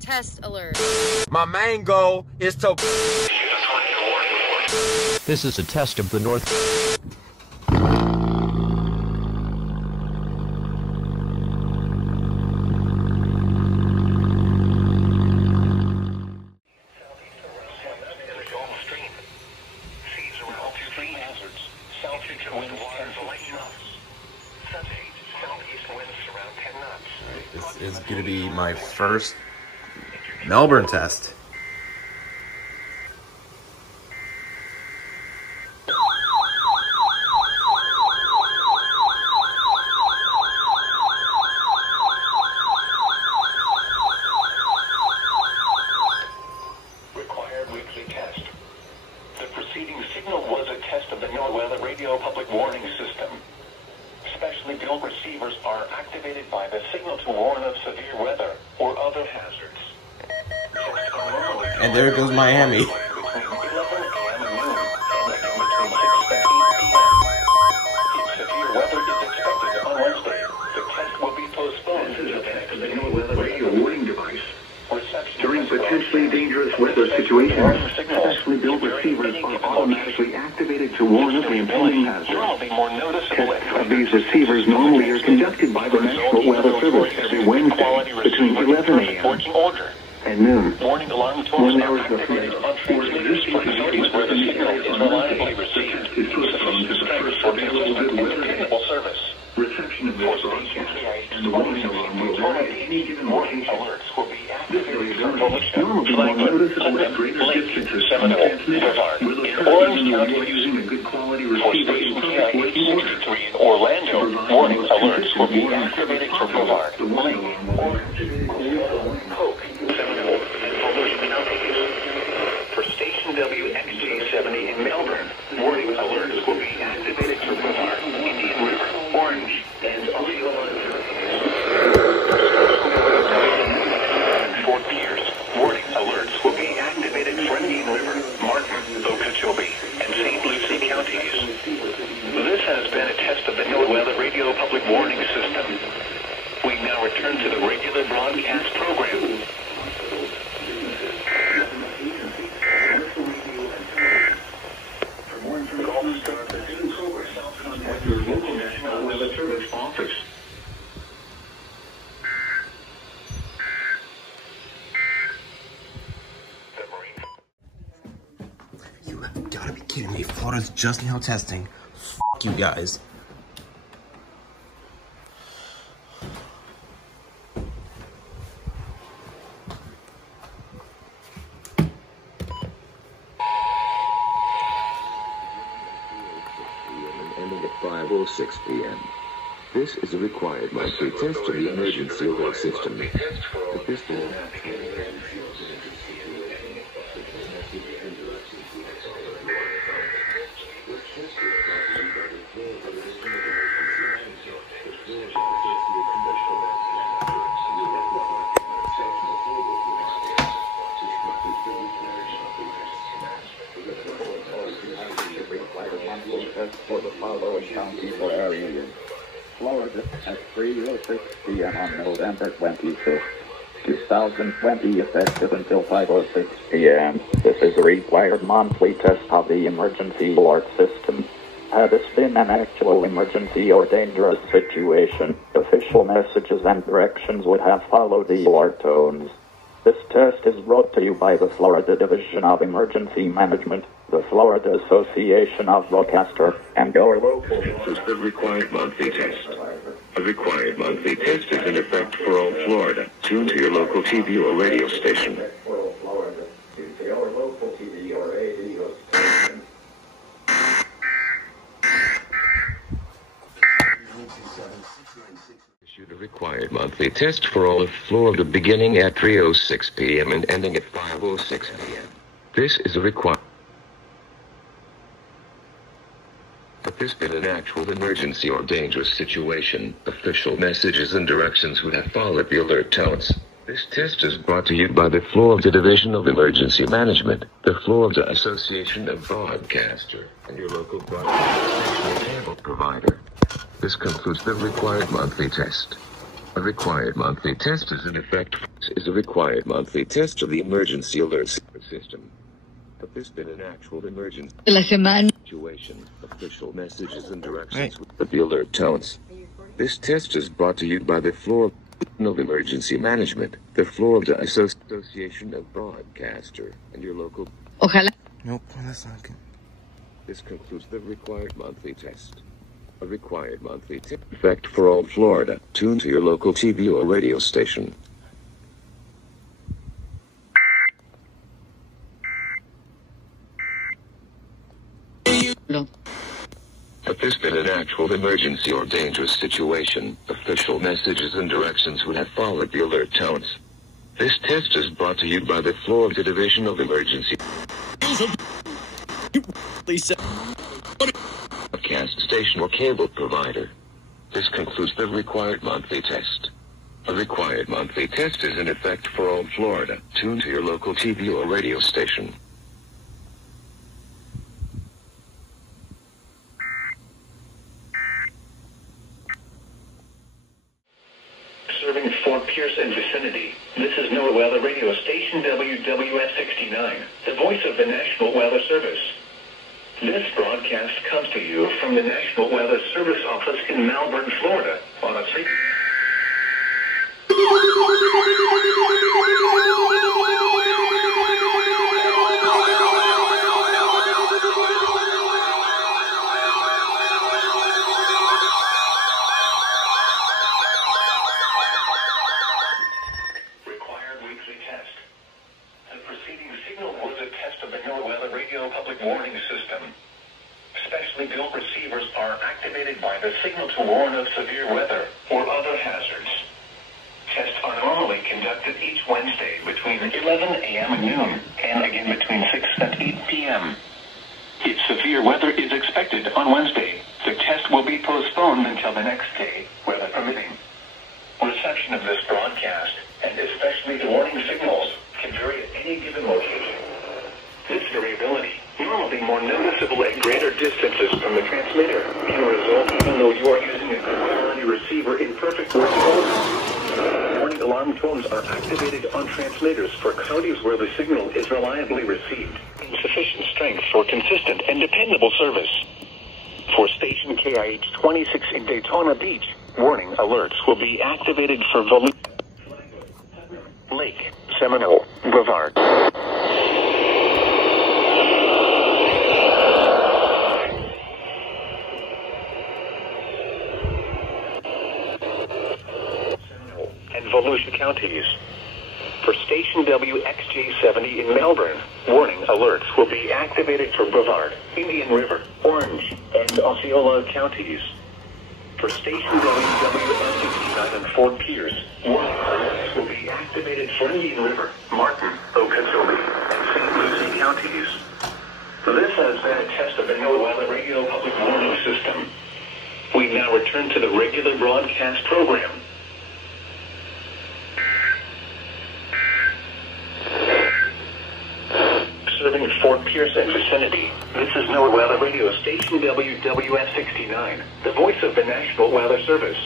Test alert. My main goal is to... This is a test of the North. This is going to be my first Melbourne test. Required weekly test. The preceding signal was a test of the NOAA radio public warning system. Specially built receivers are activated by the signal to warn of severe weather or other hazards. And there goes Miami. Between 11 a.m. and noon, and again between 6 and 8 p.m. If severe weather is expected on Wednesday, the test will be postponed to the next NOAA radio warning device. During potentially dangerous weather situations, specially built receivers are automatically activated to warn of impending hazards. Tests of these receivers normally are conducted by the National Weather Service every Wednesday between 11 a.m. and noon. Warning alarm tones are activated on transmitters for facilities where the signal is reliably received. Sufficient strength for consistent and dependable service. Reception of this broadcast and the warning alarm will vary at any given Warning location. alerts will be activated for Normally more noticeable at greater distances from the transmitter, where the person using a good quality For receiver in station perfect KAL working order. 63 in Orlando, warning alerts will be activated for Brevard. The warning alarm will be activated. For station WXG70 in Melbourne, warning alerts will be activated for Brevard, Indian River, Orange, and Osceola. Fort Pierce, warning alerts will be activated for Indian River, Martin, Okeechobee, and St. Lucie counties. This has been a test of the NOAA radio public warning system. We now return to the regular broadcast program. For more information, contact your local National Weather Service office. You have gotta be kidding me. Florida's just now testing. F you guys. Ending at 5:06 p.m. This is a required monthly test of the emergency alert system. At this point, for the following counties or areas. Florida at 3:06 p.m. on November 25th, 2020, effective until 5:06 p.m. This is a required monthly test of the emergency alert system. Had this been an actual emergency or dangerous situation, official messages and directions would have followed the alert tones. This test is brought to you by the Florida Division of Emergency Management, the Florida Association of Broadcasters, and your local... this is the required monthly test. A required monthly test is in effect for all Florida. Tune to your local TV or radio station. Issue the required monthly test for all of Florida beginning at 3:06 p.m. and ending at 5:06 p.m. This is a required... Had this been an actual emergency or dangerous situation, official messages and directions would have followed the alert tones. This test is brought to you by the Florida Division of Emergency Management, the Florida Association of Broadcasters, and your local broadcast station cable provider. This concludes the required monthly test. A required monthly test is in effect a required monthly test of the emergency alert system. But this been an actual emergency situation, official messages and directions with the alert tones. This test is brought to you by the Florida of Emergency Management, the Florida Association of Broadcaster, and your local. Ojalá. Nope, that's not good. This concludes the required monthly test. A required monthly test effect for all Florida. Tune to your local TV or radio station. No. But this been an actual emergency or dangerous situation, official messages and directions would have followed the alert tones. This test is brought to you by the Florida Division of Emergency Broadcast Station or cable provider. This concludes the required monthly test. A required monthly test is in effect for all Florida. Tune to your local TV or radio station. Serving Fort Pierce and vicinity. This is NOAA Weather Radio Station WWS 69, the voice of the National Weather Service. This broadcast comes to you from the National Weather Service office in Melbourne, Florida, on a required weekly test. The preceding signal was a test of the NOAA Weather Radio Public Warning System. Specially built receivers are activated by the signal to warn of severe weather or other hazards. Tests are normally conducted each Wednesday between 11 a.m. and noon, and again between 6 and 8 p.m. If severe weather is expected on Wednesday, the test will be postponed until the next day, weather permitting. Reception of this broadcast, and especially the warning signals, can vary at any given location. This variability, normally more noticeable at greater distances from the transmitter, can result even though you are using a good quality receiver in perfect working order. Warning alarm tones are activated on transmitters for counties where the signal is reliably received in sufficient strength for consistent and dependable service. For station KIH 26 in Daytona Beach, warning alerts will be activated for Lake, Seminole, Brevard. And Volusia counties. For station WXJ70 in Melbourne, warning alerts will be activated for Brevard, Indian River, Orange, and Osceola counties. For station WWS69 in Fort Pierce, warning alerts will be activated for Indian River, Martin, Okeechobee, and St. Lucie counties. This has been a test of the NOAA Weather Radio Public Warning System. We now return to the regular broadcast program. Serving Fort Pierce and vicinity, this is NOAA Weather Radio Station WWS 69, the voice of the National Weather Service.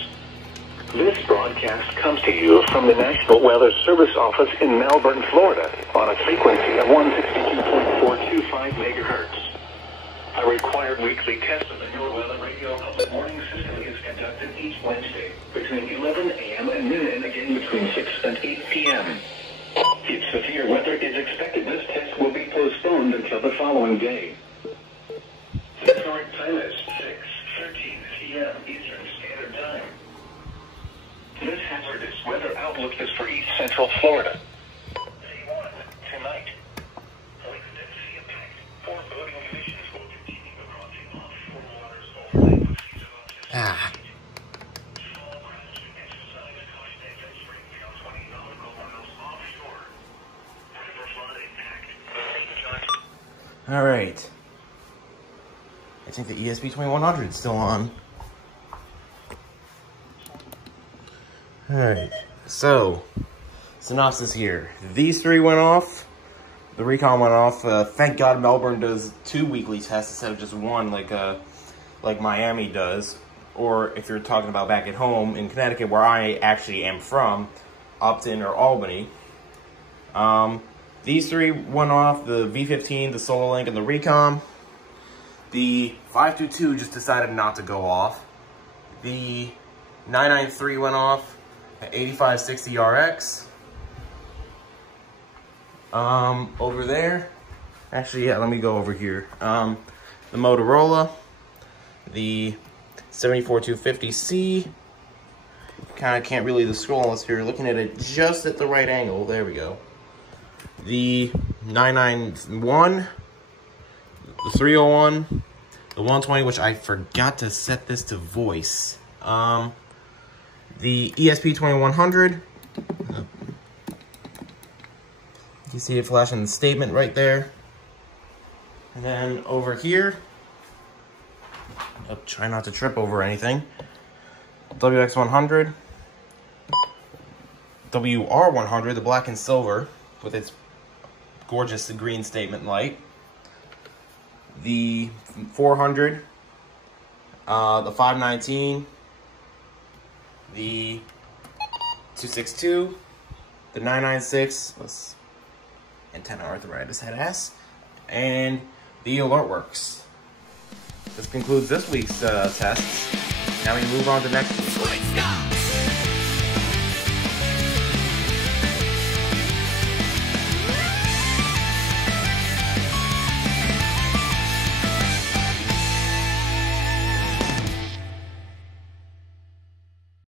This broadcast comes to you from the National Weather Service office in Melbourne, Florida, on a frequency of 162.425 megahertz. A required weekly test of the NOAA Weather Radio Public Warning System is conducted each Wednesday between 11 a.m. and noon, and again between 6 and 8 p.m. If severe weather is expected, this test will be postponed until the following day. The current time is 6:13 p.m. Eastern Standard Time. This hazardous weather outlook is for East Central Florida. Day 1, tonight. Lake density impact. Foreboding conditions will continue across the offshore waters all night with seas above 10 feet. Small craft should exercise caution against bringing down 20 nautical miles offshore. River flood impact. All right. I think the ESP2100 is still on. All right. So, synopsis here. These three went off. The recon went off. Thank God Melbourne does 2 weekly tests instead of just one, like Miami does. or if you're talking about back at home in Connecticut, where I actually am from, Upton or Albany. These three went off, the V15, the SolarLink, and the Recon. The 522 just decided not to go off. The 993 went off at 8560 RX. Over there, actually, yeah, let me go over here. The Motorola, the 74250C. Kind of can't really the scroll unless you're looking at it just at the right angle. There we go. The 991, the 301, the 120, which I forgot to set this to voice. The ESP 2100. You see it flashing the statement right there. And then over here, try not to trip over anything. WX100, WR100, the black and silver with its gorgeous green statement light. The 400, the 519, the 262, the 996, antenna arthritis head ass, and the AlertWorks. This concludes this week's test. Now we move on to next week.